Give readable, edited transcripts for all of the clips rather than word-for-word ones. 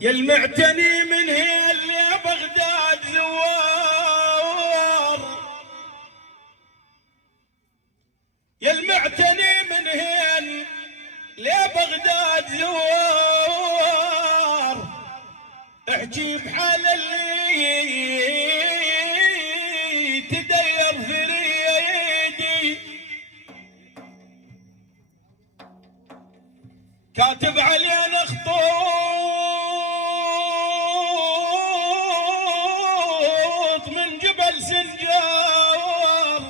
يا المعتني من هي اللي بغداد زوار، يا المعتني من هي اللي بغداد زوار، احكي بحال اللي تدير في ريدي، كاتب علينا خطوط من جبل سنجار،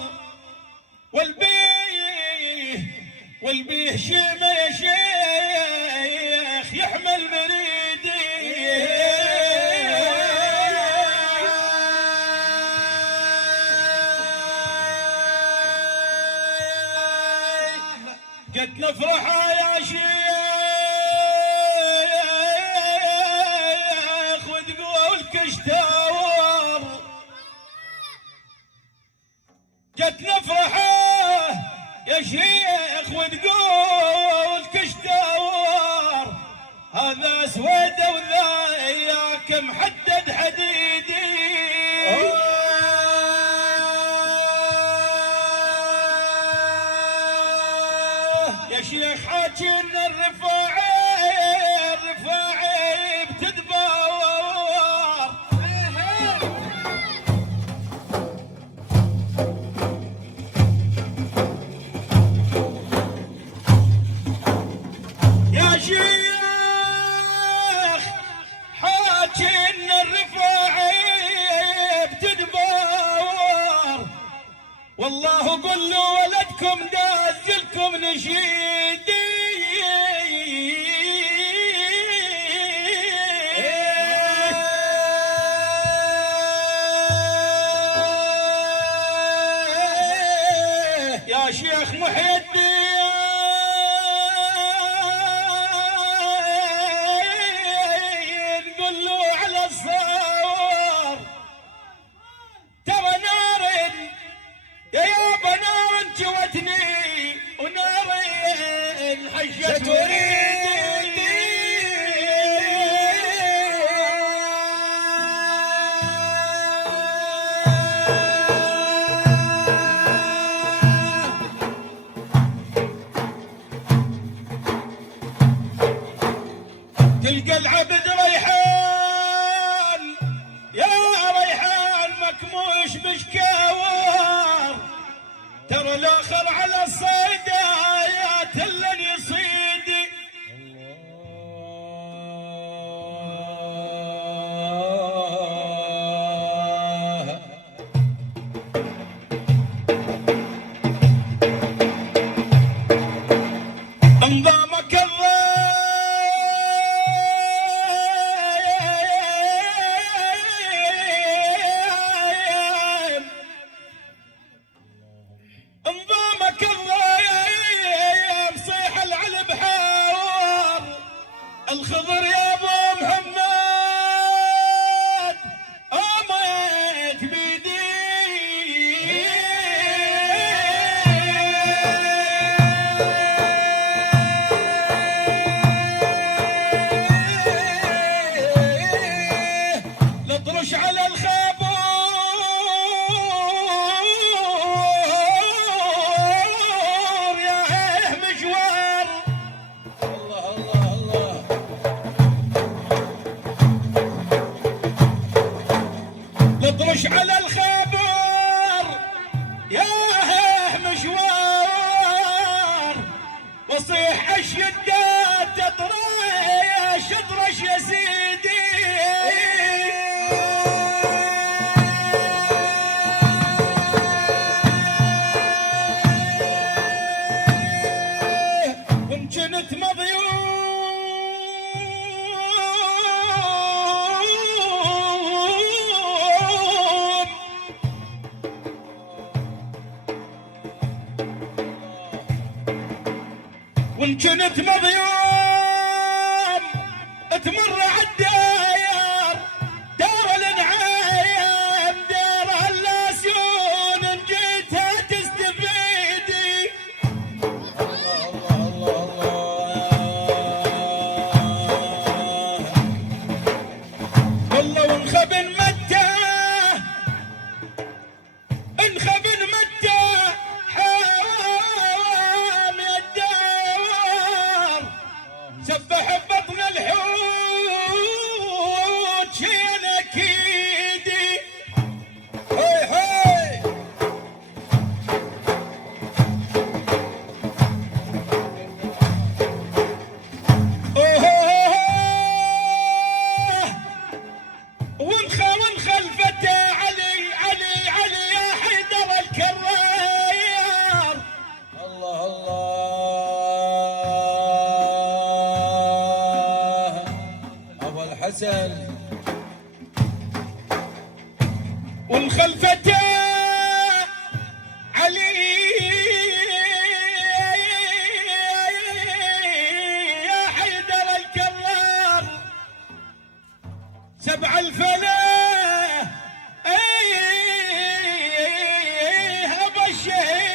والبيه شيمه يا شيخ يحمل مريدي، قد نفرحه يا شيخ وتقول كشتاور، قد نفرحه يا شيخ وتقول كشتاور، هذا سويده وذاك محدد حديدي، يا شيخ حاجينا الرفاعي بتدبر، يا شيخ حاجينا الرفاعي بتدبر، والله قل له ولدكم دازلكم نشيدي، يا شيخ محي الدين قل له على الصور، ترى نار يا يابا نار جوتني ونار حشت وريدي، تلقى العبد ريحان يا ريحان مكموش بشكاور، ترى الاخر على الصيدايات اللي يصيدي، انظامك انظامك الضيم صيح العلب حار، الخضر يا ابو محمد امك بيدي، نطرش على الخابور يا مشوار، الله الله الله، نطرش على الخابور يا مشوار، وصيح الشدات تطرش اطرش يا سيدي، وان كنت مضيوم وان كنت مضيوم تمر عالداير، دار النعايم دار اللاسيون ان جيتها تستفيدي، الله الله الله الله حسن والخلفته علي يا حيدر الكرار 7 الفلا ابا الشهيد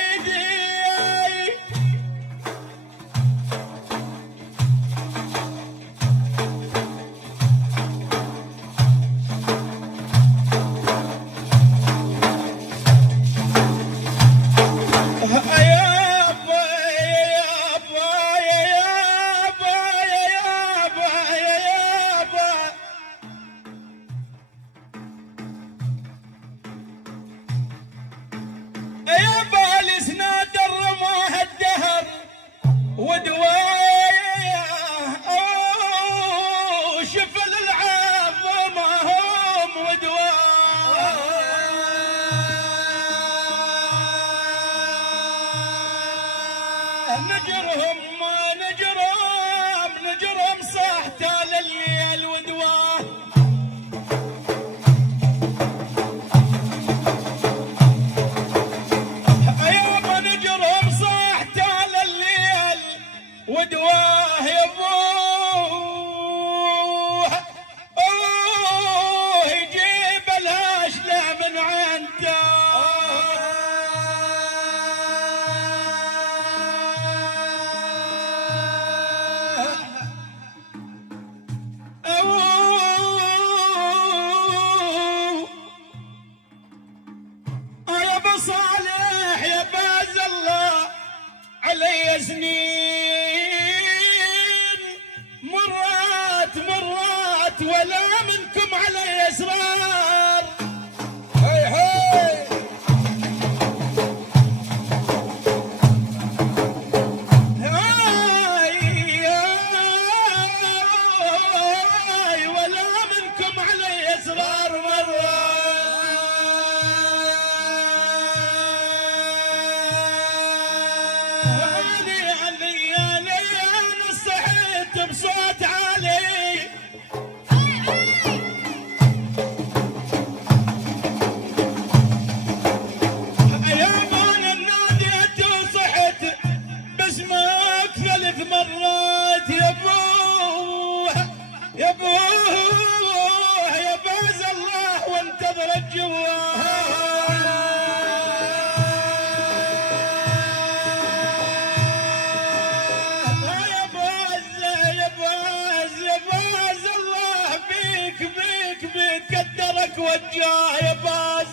نجرهم صح تال الليل ودواه يابا نجرهم صح تال الليل ودواه يا ابوه يجيب الهاشله من عنده صالح يا باز الله علي سنين مرات ولا منكم علي اسرار هاي هاي هاي ولا منكم علي اسرار مرة بصوت عالي يابان الناديت وصحت باسمك 3 مرات يا ابوه يا باز الله وانتظرت جواه بيك قدرك وجاه يا باز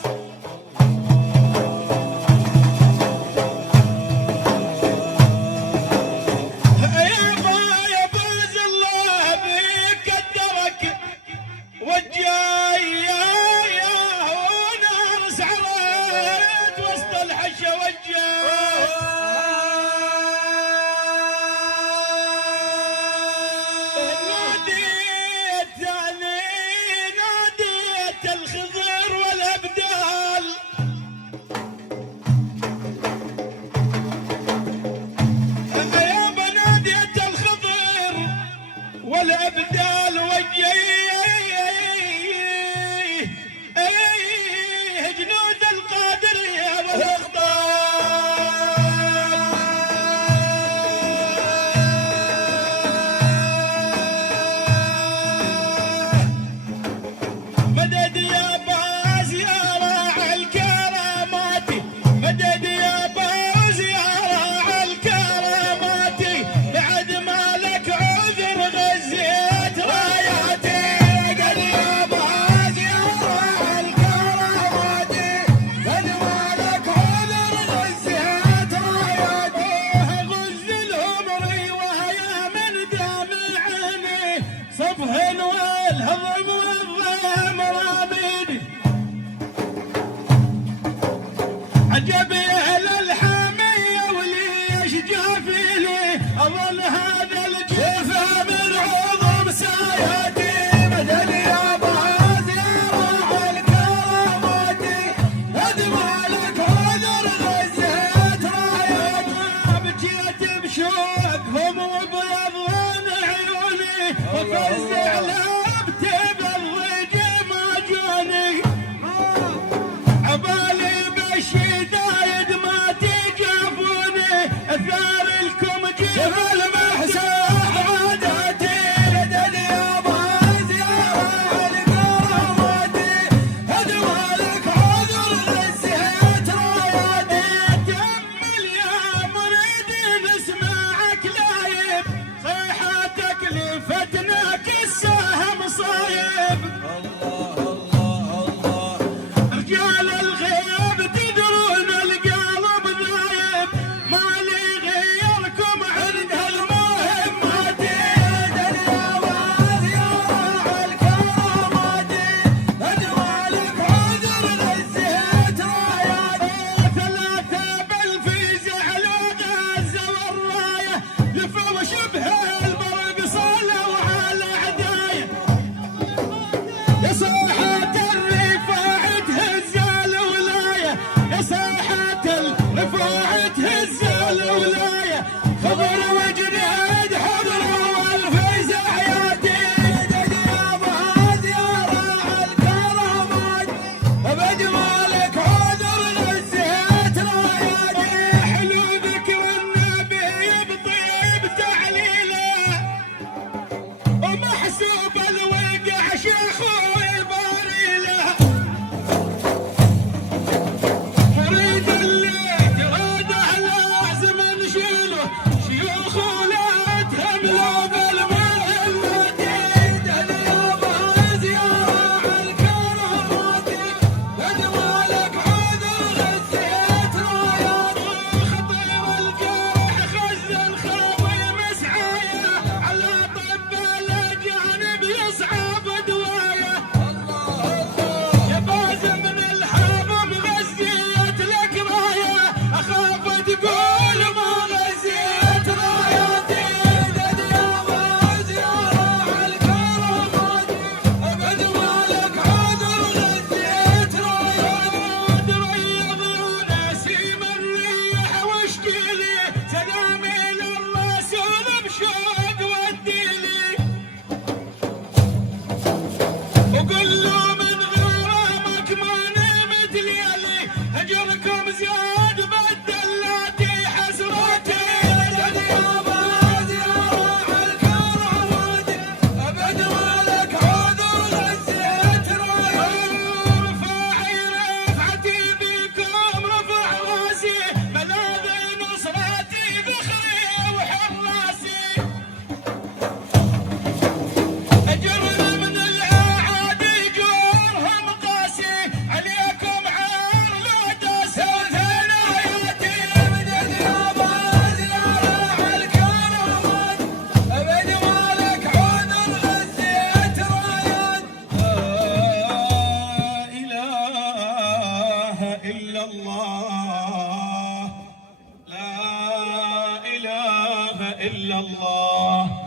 يا باز الله بيك قدرك وجاه يا ونار سعرت وسط الحشا وجاه الخضر والابدال يا بنادية الخضر والابدال وجيه جنود القادرية والاخضر مدد يا باز يا راعي الكرامات مدد يا باز يا راعي الكرامات بعد ما لك عذر غزيت راياتي قد يا باز يا راعي الكرامات قد ما لك عذر غزيت راياتي غز الهمري وهي من دامع عيني صفه والهضم عجب اهل الحامية وليش جافيلي اظل هذا الجيفة من عظم ساياتي مدد يا باز يا راعي الكرامات قد ما لك عذر غزيت راياتي بجيت بشوقهم وبيض عيوني وفزع لابتي لا إله إلا الله